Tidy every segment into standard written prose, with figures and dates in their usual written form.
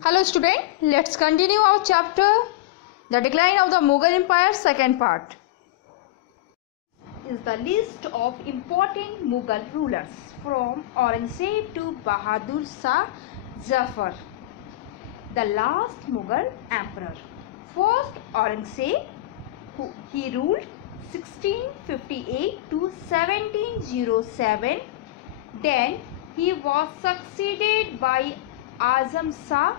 Hello student, let's continue our chapter The Decline of the Mughal Empire, second part. Is the list of important Mughal rulers from Aurangzeb to Bahadur Shah Zafar, the last Mughal emperor. First Aurangzeb, he ruled 1658 to 1707. Then he was succeeded by Azam Shah,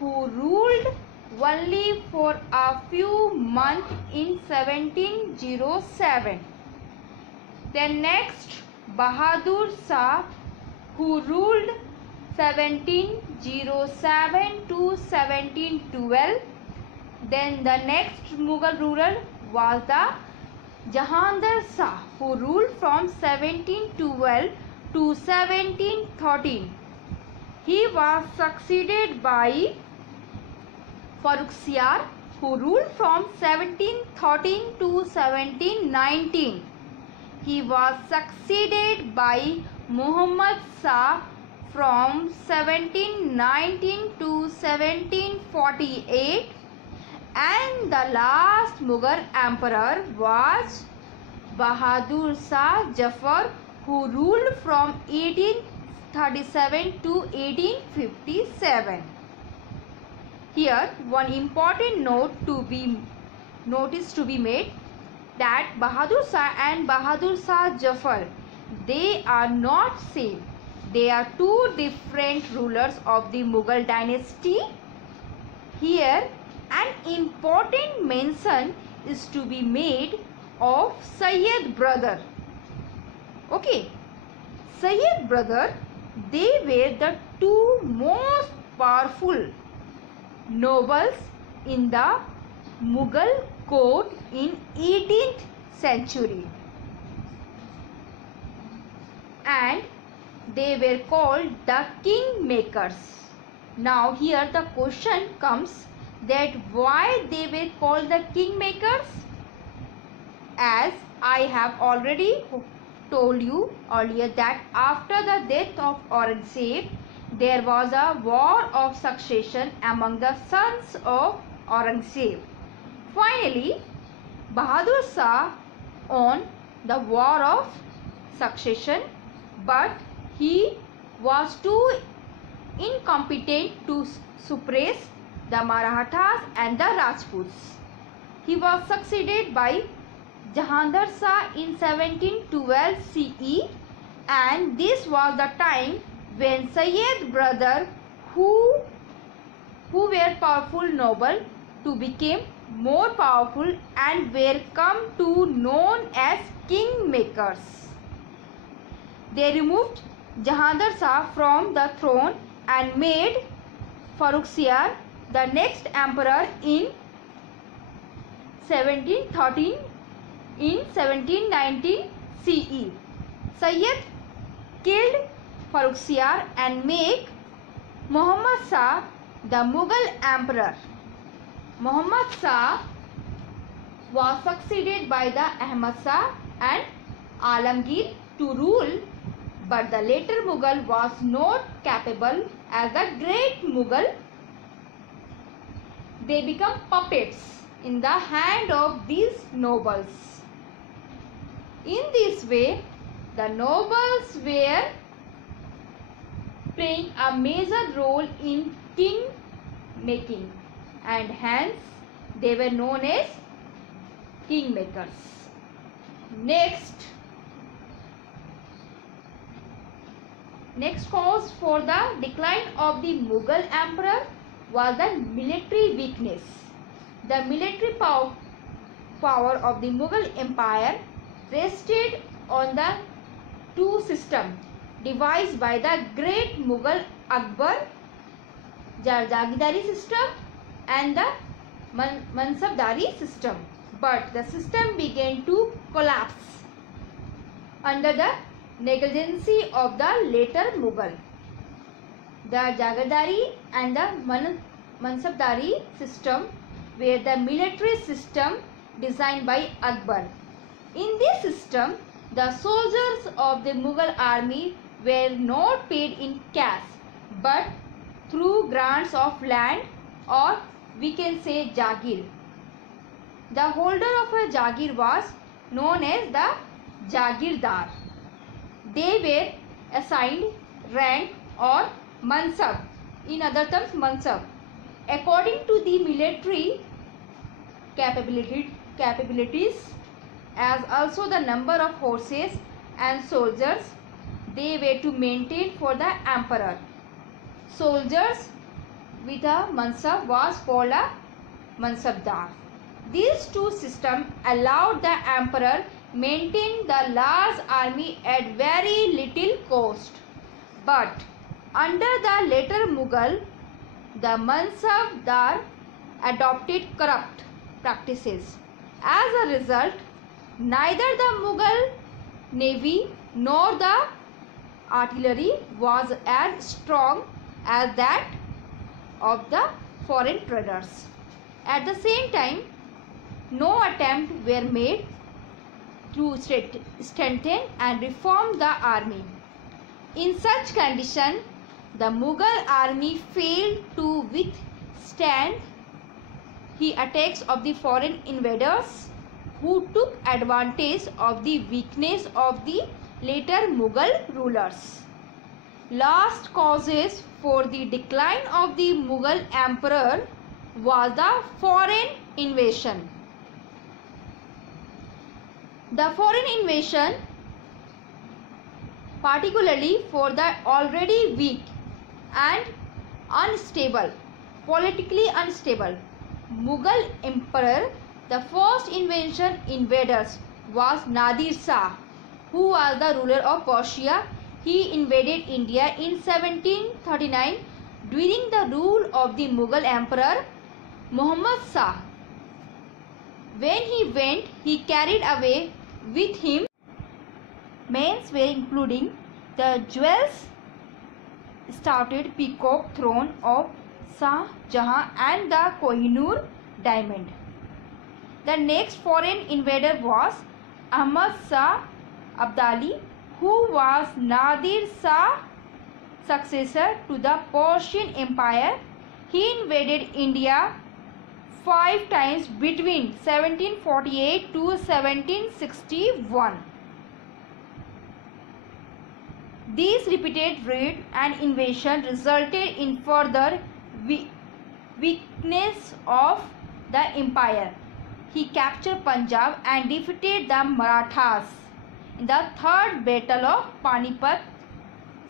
who ruled only for a few months in 1707. Then next Bahadur Shah, who ruled 1707 to 1712. Then the next Mughal ruler was the Jahandar Shah, who ruled from 1712 to 1713. He was succeeded by Farrukhsiyar, who ruled from 1713 to 1719. He was succeeded by Muhammad Shah from 1719 to 1748. And the last Mughal emperor was Bahadur Shah Zafar, who ruled from 1837 to 1857. Here one important notice to be made, that Bahadur Shah and Bahadur Shah Zafar, they are not same. They are two different rulers of the Mughal dynasty. Here an important mention is to be made of Sayyid brother. Okay, Sayyid brother, they were the two most powerful nobles in the Mughal court in 18th century, and they were called the kingmakers. Now here the question comes that why they were called the kingmakers? As I have already told you earlier that after the death of Aurangzeb, there was a war of succession among the sons of Aurangzeb. Finally, Bahadur Shah won the war of succession, but he was too incompetent to suppress the Marathas and the Rajputs. He was succeeded by Jahandar Shah in 1712 CE, and this was the time when Sayyid brother, who were powerful noble, to became more powerful and were come to known as kingmakers. They removed Jahandar Shah from the throne and made Farrukhsiyar the next emperor in 1713. In 1719 CE, Sayyid killed Farrukhsiyar and made Muhammad Shah the Mughal emperor. Muhammad Shah was succeeded by the Ahmad Shah and Alamgir to rule, but the later Mughal was not capable as the great Mughal. They become puppets in the hand of these nobles. In this way, the nobles were playing a major role in king making, and hence they were known as kingmakers. Next cause for the decline of the Mughal emperor was the military weakness. The military power of the Mughal empire rested on the two systems devised by the great Mughal Akbar, the Jagidari system and the Mansabdari system. But the system began to collapse under the negligence of the later Mughal. The Jagidari and the Mansabdari system were the military system designed by Akbar. In this system, the soldiers of the Mughal army were not paid in cash but through grants of land, or we can say Jagir. The holder of a Jagir was known as the Jagirdar. They were assigned rank or mansab, in other terms mansab, according to the military capabilities, as also the number of horses and soldiers they were to maintain for the emperor. Soldiers with a mansab was called a mansabdar. These two systems allowed the emperor maintain the large army at very little cost. But under the later Mughal, the mansabdar adopted corrupt practices. As a result, neither the Mughal navy nor the artillery was as strong as that of the foreign traders. At the same time, no attempt were made to strengthen and reform the army. In such condition, the Mughal army failed to withstand the attacks of the foreign invaders, who took advantage of the weakness of the later Mughal rulers. Last causes for the decline of the Mughal emperor was the foreign invasion. The foreign invasion, particularly for the already weak and unstable, politically unstable Mughal emperor, the first invaders was Nadir Shah, who was the ruler of Persia. He invaded India in 1739 during the rule of the Mughal emperor Muhammad Shah. When he went, he carried away with him mains were including the jewels studded peacock throne of Shah Jahan and the Kohinoor diamond. The next foreign invader was Ahmad Shah Abdali, who was Nadir Shah's successor to the Persian Empire. He invaded India 5 times between 1748 to 1761. These repeated raids and invasion resulted in further weakness of the empire. He captured Punjab and defeated the Marathas in the Third Battle of Panipat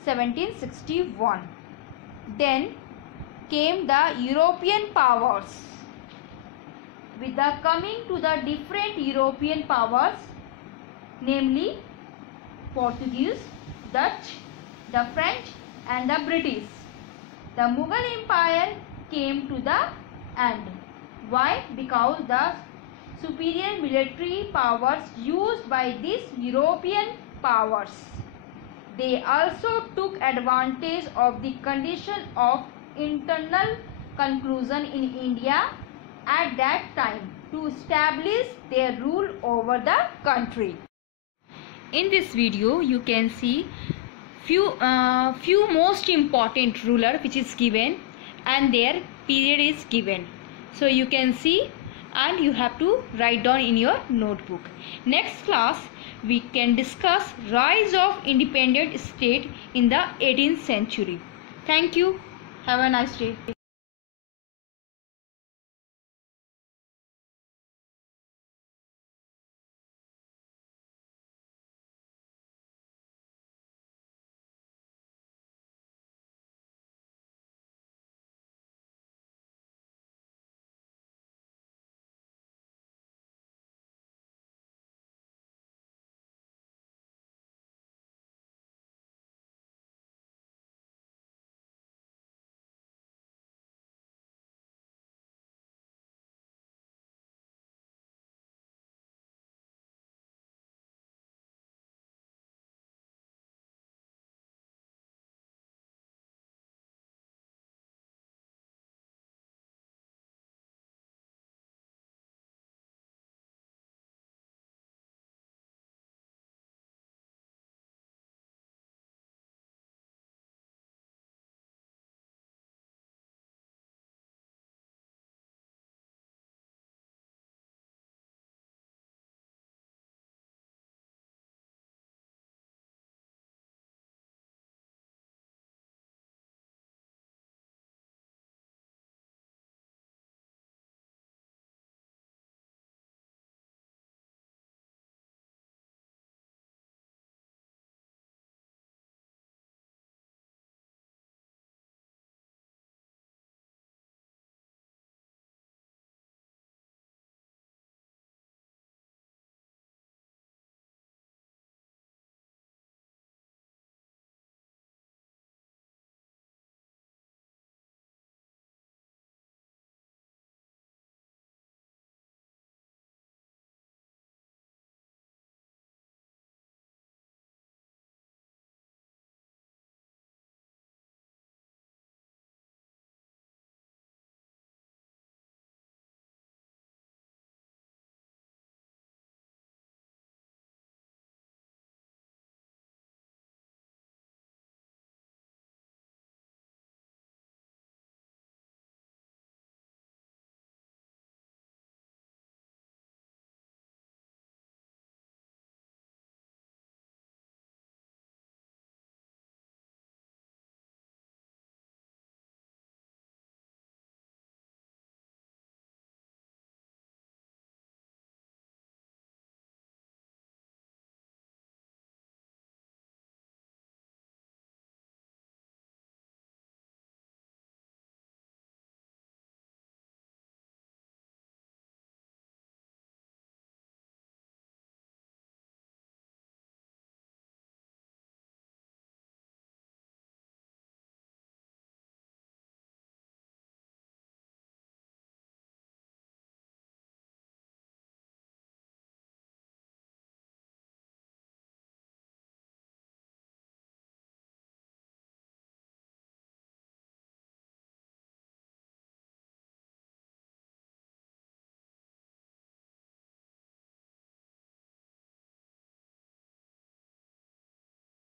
1761. Then came the European powers. With the coming to the different European powers, namely Portuguese, Dutch, the French and the British, the Mughal Empire came to the end. Why? Because the superior military powers used by these European powers, they also took advantage of the condition of internal confusion in India at that time to establish their rule over the country. In this video you can see few most important ruler which is given and their period is given. So you can see and you have to write down in your notebook. Next class we can discuss rise of independent state in the 18th century. Thank you. Have a nice day.